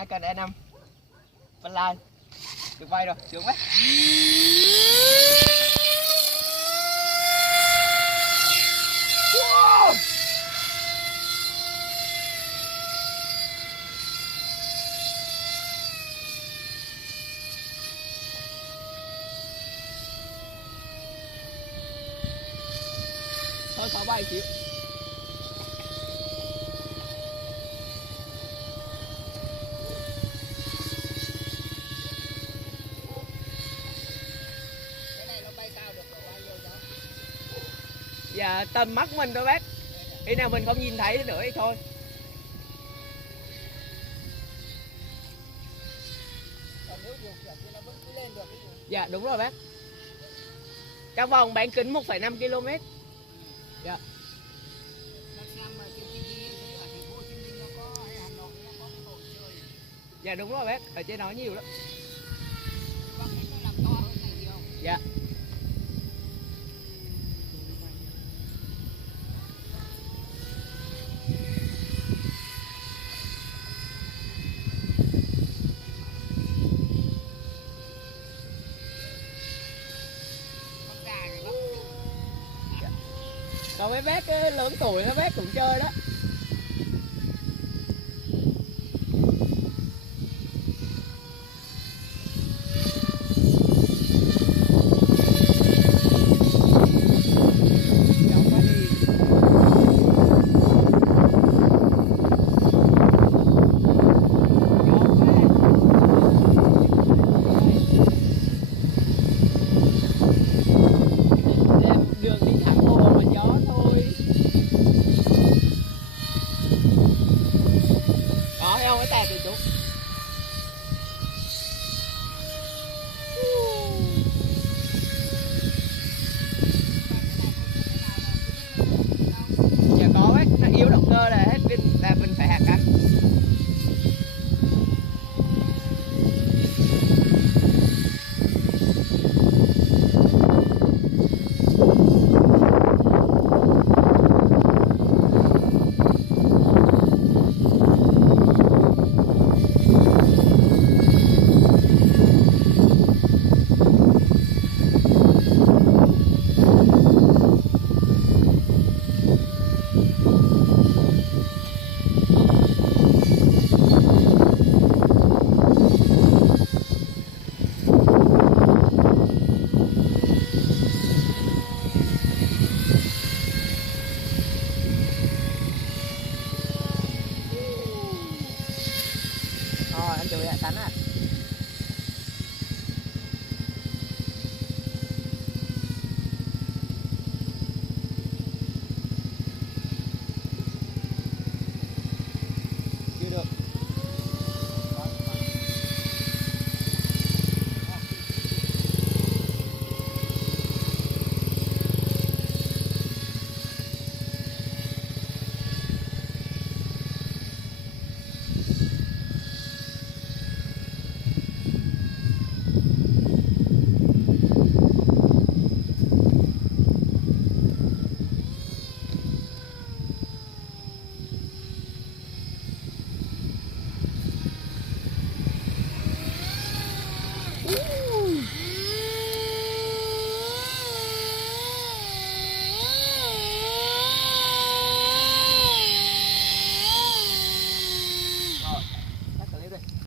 Icon E5 Flyline được quay rồi, sướng quá. Wow. Thôi khỏi bay xíu. Dạ tầm mắt mình thôi bác. Khi nào mình không nhìn thấy nữa thì thôi. Dạ đúng rồi bác. Trong vòng bán kính 1,5 km. Dạ. Dạ đúng rồi bác, ở trên đó nhiều lắm. Dạ. Còn mấy bác lớn tuổi mấy bác cũng chơi đó. Đường đi thẳng hồ mà gió thôi. Có thấy không, cái tạt kìa chú. Dạ có bác, nó yếu động cơ là hết pin, là mình phải hạ cánh. Anh chuẩn bị hạ cánh à.